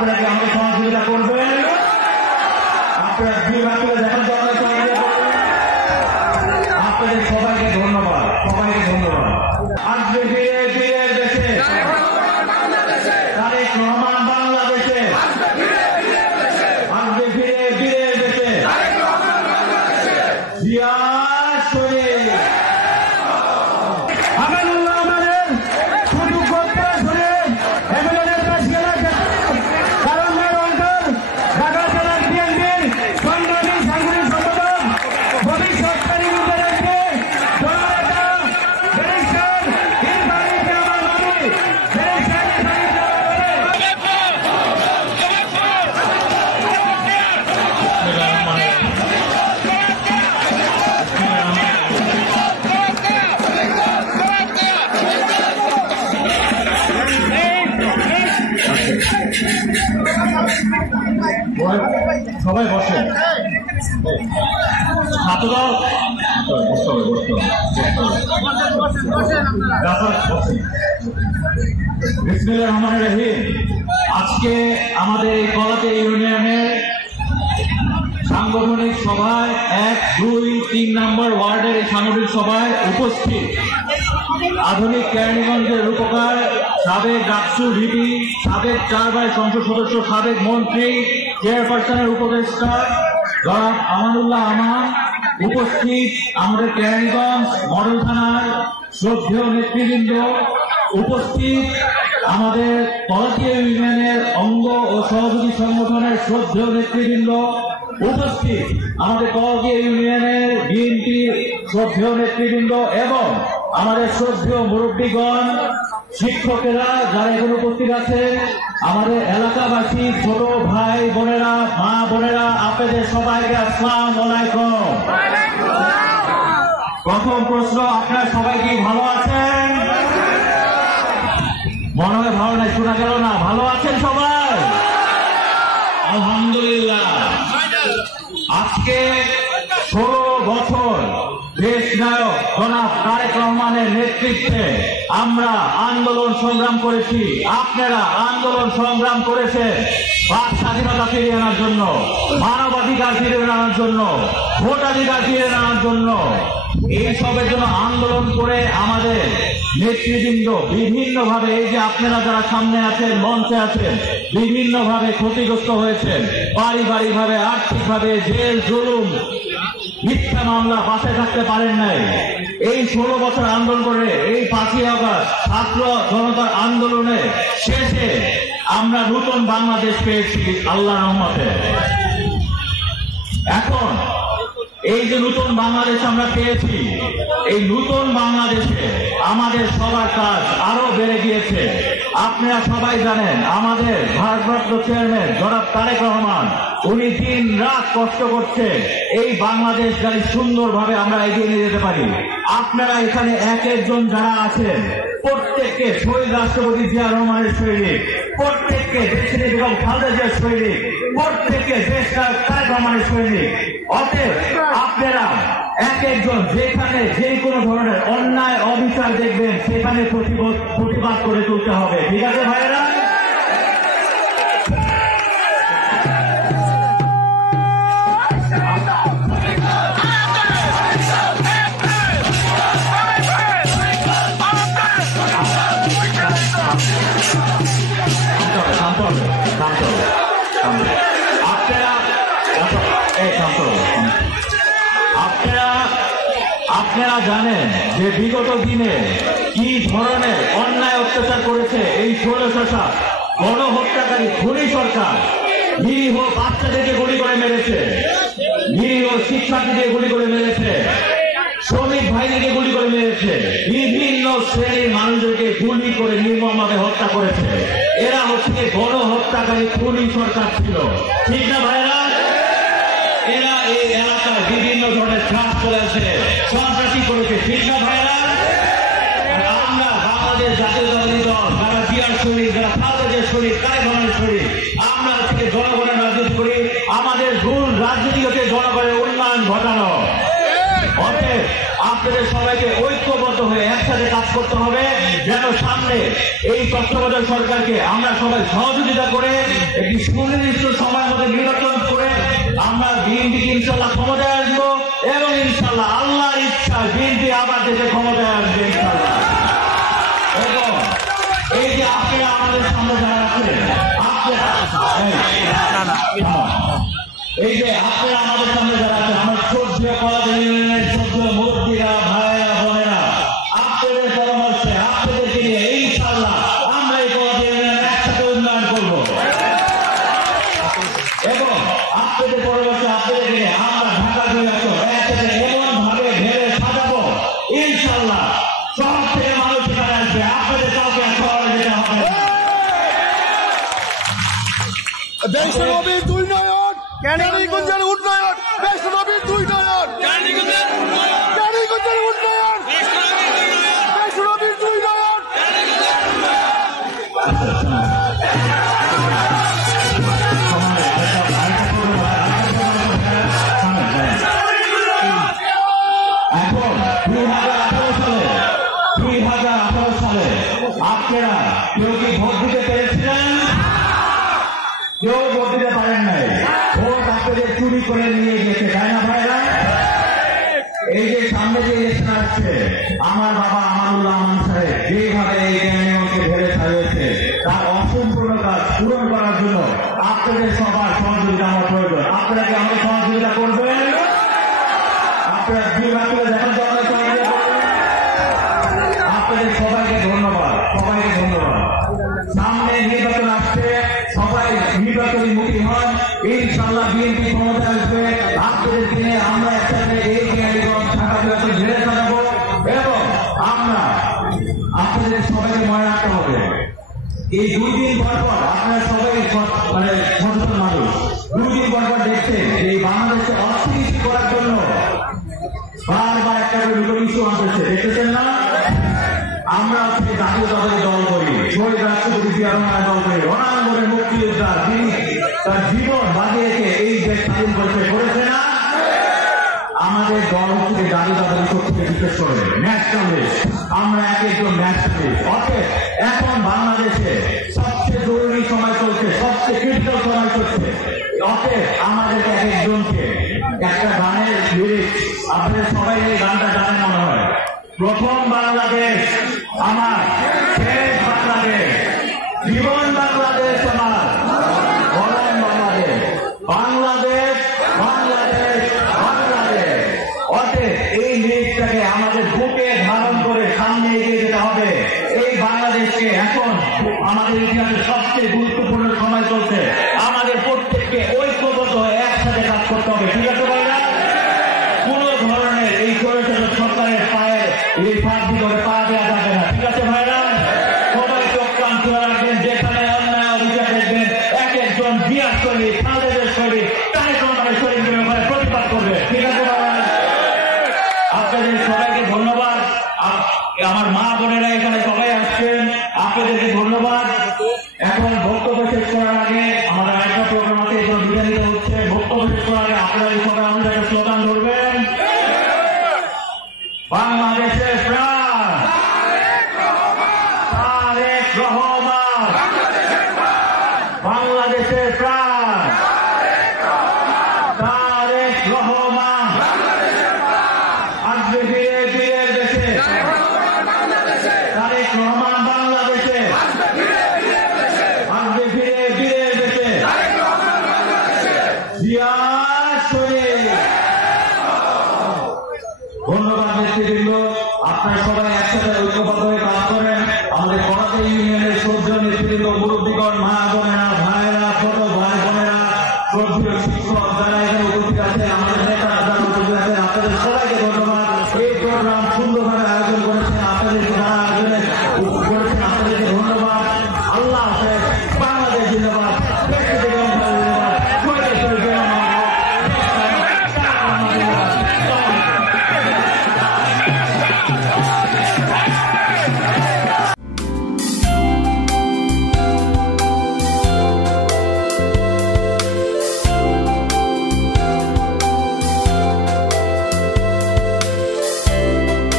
আপনারা কি আমাকে সহযোগিতা করবেন? আপনারা দেখার জন্য আপনাদের সবাইকে ধন্যবাদ, সবাইকে ধন্যবাদ। আসবে ফিরে বীরের দেশে, তারেক রহমান বাংলাদেশে, আসবে ফিরে বীরের দেশে, জিয়া শরীফ। আমানুল্লাহ আমাদের সুযোগ করতে শুনে এমএলএর কাছে গেলে কারণ অঞ্চল ঢাকা জেলার বিএনপির সংগ্রামী সাংগঠনিক সম্পাদক ভবিষ্যৎকারী মুজাহিদকে জননেতা ব্যারিস্টার ইরফান ইসলাম মামুনি সবাই বসেন। আজকে আমাদের এই কলাতে ইউনিয়নের সাংগঠনিক সভায় 1, 2, 3 নম্বর ওয়ার্ডের এই সাংগঠনিক সভায় উপস্থিত আধুনিক কেরানীগঞ্জের রূপকার, সাবেক ডাকসু ভিপি, সাবেক 4 বার সংসদ সদস্য, সাবেক মন্ত্রী, চেয়ারপারসনের উপদেষ্টা জনাব আমানুল্লাহ আমান, উপস্থিত আমাদের কেরানীগঞ্জ মডেল থানার শ্রদ্ধেয় নেতৃবৃন্দ, উপস্থিত আমাদের কলাতিয়া ইউনিয়নের অঙ্গ ও সহযোগী সংগঠনের শ্রদ্ধেয় নেতৃবৃন্দ, উপস্থিত আমাদের কলাতিয়া ইউনিয়নের বিএনপির শ্রদ্ধেয় নেতৃবৃন্দ এবং আমাদের শ্রদ্ধেয় মুরব্বীগণ, শিক্ষকেরা যারা এখানে উপস্থিত আছেন, আমাদের এলাকাবাসী, ছোট ভাই বোনেরা, মা বোনেরা, আপনাদের সবাইকে আসসালামু আলাইকুম। প্রথম প্রশ্ন, আপনারা সবাই কি ভালো আছেন? মনে হয় ভালো নাই, শোনা গেল না। ভালো আছেন সবাই? আলহামদুলিল্লাহ। আজকে 16 বছর দেশ নায়ক জনাব তারেক রহমানের নেতৃত্বে আমরা আন্দোলন সংগ্রাম করেছি, আপনারা আন্দোলন সংগ্রাম করেছেন বাক স্বাধীনতা ফিরিয়ে আনার জন্য, মানবাধিকার ফিরিয়ে আনার জন্য, ভোটাধিকার ফিরিয়ে আনার জন্য। এইসবের জন্য আন্দোলন করে আমাদের নেতৃবৃন্দ বিভিন্নভাবে, এই যে আপনারা যারা সামনে আছেন, মঞ্চে আছেন, বিভিন্নভাবে ক্ষতিগ্রস্ত হয়েছেন, পারিবারিকভাবে, আর্থিকভাবে, জেল জুলুম, মিথ্যা মামলা, বাসায় থাকতে পারেন নাই। এই 16 বছর আন্দোলন করে এই 5ই আগস্ট ছাত্র জনতার আন্দোলনে শেষে আমরা নতুন বাংলাদেশ পেয়েছি আল্লাহর রহমতে। এখন এই যে নতুন বাংলাদেশ আমরা পেয়েছি, এই নতুন বাংলাদেশে আমাদের সবার কাজ আরো বেড়ে গিয়েছে। আপনারা সবাই জানেন আমাদের ভারপ্রাপ্ত চেয়ারম্যান জনাব তারেক রহমান, উনি দিন রাত কষ্ট করছে এই বাংলাদেশ যাতে সুন্দরভাবে আমরা এগিয়ে নিয়ে যেতে পারি। আপনারা এখানে এক একজন যারা আছেন প্রত্যেককে শহীদ রাষ্ট্রপতি জিয়া রহমানের সৈনিক, প্রত্যেককে দেশের এবং খালেদা জিয়ার সৈনিক, প্রত্যেককে দেশ নায়ক তারেক রহমানের সৈনিক। অতএব আপনারা এক একজন যেখানে যে কোনো ধরনের অন্যায় অবিচার দেখবেন সেখানে প্রতিবাদ করে তুলতে হবে। ঠিক আছে ভাইয়েরা? আপনারা জানেন যে বিগত দিনে কি ধরনের অন্যায় অত্যাচার করেছে এই স্বৈরশাসক গণহত্যাকারী খুনি সরকার। নিরীহ বাচ্চাদেরকে গুলি করে মেরেছে, নিরীহ শিক্ষার্থীদের গুলি করে মেরেছে, শ্রমিক ভাইদেরকে গুলি করে মেরেছে, বিভিন্ন শ্রেণীর মানুষদেরকে গুলি করে নির্মমভাবে হত্যা করেছে। এরা হচ্ছে গণহত্যাকারী খুনি সরকার ছিল। ঠিক না ভাইরা? এরা এই এলাকায় বিভিন্ন ধরনের কাজ করেছে, সন্ত্রাসী করেছে। ঠিক না ভাইরা? আমরা বাংলাদেশ জাতীয়তাবাদী দল, যারা জিয়ার শরীর, যারা খালেদা শরীর, তারেক রহমানের শরীর, আমরা থেকে জনগণের রাজনীতি করি। আমাদের মূল রাজনীতি হচ্ছে জনগণের উন্নয়ন ঘটানো। অতএব আপনাদের সবাইকে ঐক্যবদ্ধ হয়ে একসাথে কাজ করতে হবে, যেন সামনে এই তত্ত্বাবধায়ক সরকারকে আমরা সবাই সহযোগিতা করে একটি সুনির্দিষ্ট সময়ের মধ্যে নির্বাচন করে আমরা বিএনপি ইনশাল্লাহ ক্ষমতায় আসবো, এবং ইনশাল্লাহ আল্লাহর ইচ্ছা বিএনপি আবার দেশে ক্ষমতায় আসবে ইনশাল্লাহ। এবং এই যে আপনারা আমাদের সামনে যারা আছেন, এই যে আপনারা আমাদের সামনে যারা আছেন, আমার সহ্য কলাদের সহ্য মুরব্বীরা, ভাইরা, বোনেরা, আপনাদের পরামর্শে আপনাদেরকে নিয়ে ইনশাল্লাহ আমরা এই কলাদের একসাথে উন্নয়ন করবো, এবং আপনাদের পরামর্শে আপনাদেরকে নিয়ে আমরা ঢাকা জেলাকে একসাথে এমন ভাবে ঘেরে সাজাবো ইনশাল্লাহ সব থেকে মানুষ এখানে আসবে, আপনাদের কাউকে শহরে যেতে হবে। বৈষ্ণবীর দুই নয়ন, ক্যানিগঞ্জের উন্নয়ন, বৈষ্ণবীর দুই নয়ন, ক্যানিগঞ্জের উন্নয়ন, বৈষ্ণবীর দুই নয়ন। এখন 2018 সালে আপনারা কেউ কি ভোট দিতে পেরেছিলেন? কেউ ভোট দিতে পারেন নাই, ভোট আপনাদের চুরি করে নিয়ে গেছে, তাই না ভাইরা? এই যে সামনে যে ইলেকশন আসছে, আমার বাবা আমানুল্লাহ আমান সাহেব যেভাবে এই ক্যানিয়নকে ধরে সাজিয়েছে, তার অসম্পূর্ণ কাজ পূরণ করার জন্য আপনাদের সবার সহযোগিতা আমার প্রয়োজন। আপনারা কি আমাদের সহযোগিতা করবেন? আপনারা দেখার জন্য সহযোগিতা করবেন। আপনাদের সবাইকে ধন্যবাদ, সবাইকে ধন্যবাদ। সামনে নির্বাচন আসছে, সবাই নির্বাচনী মুখী হন, ইনশাল্লাহ বিএনপি ক্ষমতা আসবে, আপনাদের দিনে আমরা একসাথে এই ক্যানিগঞ্জ ঢাকা জেলাকে ঘিরে সাজাবো, এবং আমরা আপনাদের সবাইকে মনে রাখতে হবে এই 2 দিন পর পর আপনারা সবাই সচেতন মানুষ, 2 দিন পর পর দেখছেন এই বাংলাদেশকে অস্থিতিশীল করার জন্য বারবার একটা করে দুটো ইস্যু আনতেছে, দেখতেছেন না? আমরা হচ্ছে জাতীয়তাবাদী দল করি, শহীদ রাষ্ট্রপতি জিয়া রহমানের দল করি, রণাঙ্গনের মুক্তিযোদ্ধা যিনি তার জীবন বাজিয়ে রেখে এই দেশ স্বাধীন করেছে না? আমাদের দল হচ্ছে জাতীয়তাবাদী শক্তিকে বিশেষ করে ন্যাশনালিস্ট, আমরা এক একজন ন্যাশনালিস্ট। অতএব এখন বাংলাদেশে সবচেয়ে জরুরি সময় চলছে, সবচেয়ে ক্রিটিক্যাল সময় চলছে, অতএব আমাদেরকে এক একজনকে একটা গানের লিরিক্স, আপনাদের সবাই এই গানটা জানেন মনে হয়, প্রথম বাংলাদেশ আমার, শেষ বাংলাদেশ, জীবন বাংলাদেশ আমার, মরণ বাংলাদেশ, বাংলাদেশ বাংলাদেশ বাংলাদেশ। অতএব এই লিরিক্সটাকে আমাদের বুকে ধারণ করে সামনে এগিয়ে যেতে হবে। এই বাংলাদেশকে এখন আমাদের ইতিহাসের সবচেয়ে গুরুত্বপূর্ণ সময় চলছে, আমাদের প্রত্যেককে ঐক্যবদ্ধ হয়ে একসাথে কাজ করতে হবে, ঠিক আছে ভাইরা? কোন ধরনের এই সরকারের পায়ে এই ফাঁকি করে পা দেওয়া যাবে না, ঠিক আছে ভাইরা? সবাই চক্রান্ত রাখবেন, যেখানে অন্যায় অভিযোগ দেখবেন এক একজন বিয়ার শরীর, খালেদের শরীর, তারেক রহমানের শরীর ব্যাপারে প্রতিবাদ করবে, ঠিক আছে ভাইরা? আপনাদের সবাইকে ধন্যবাদ, আমার মা বোনেরা এখানে সবাই আসছেন, আপনাদেরকে ধন্যবাদ। এখন বক্তব্য শেষ করার আগে আমাদের আরেকটা প্রোগ্রাম আছে, এই জন্য বিদায় নিতে হচ্ছে। বক্তব্য শেষ করার আগে আপনারা সবাই আমাদের একটা স্লোগান ধরবেন, বাংলাদেশের প্রাণ তারেক রহমান, বাংলাদেশের প্রাণ তারেক রহমান, আসবে ফিরে ফিরে দেশে, তারেক রহমান বাংলাদেশে, আসবে ফিরে ফিরে দেশে, জিয়া শরীফ। ধন্যবাদ নেতৃবৃন্দ, আপনারা সবাই একসাথে ঐক্যবদ্ধ হয়ে কাজ করেন। আমাদের করাতে ইউনিয়নের 14 নেতৃবৃন্দ, মুরব্বীগণ, মা বোন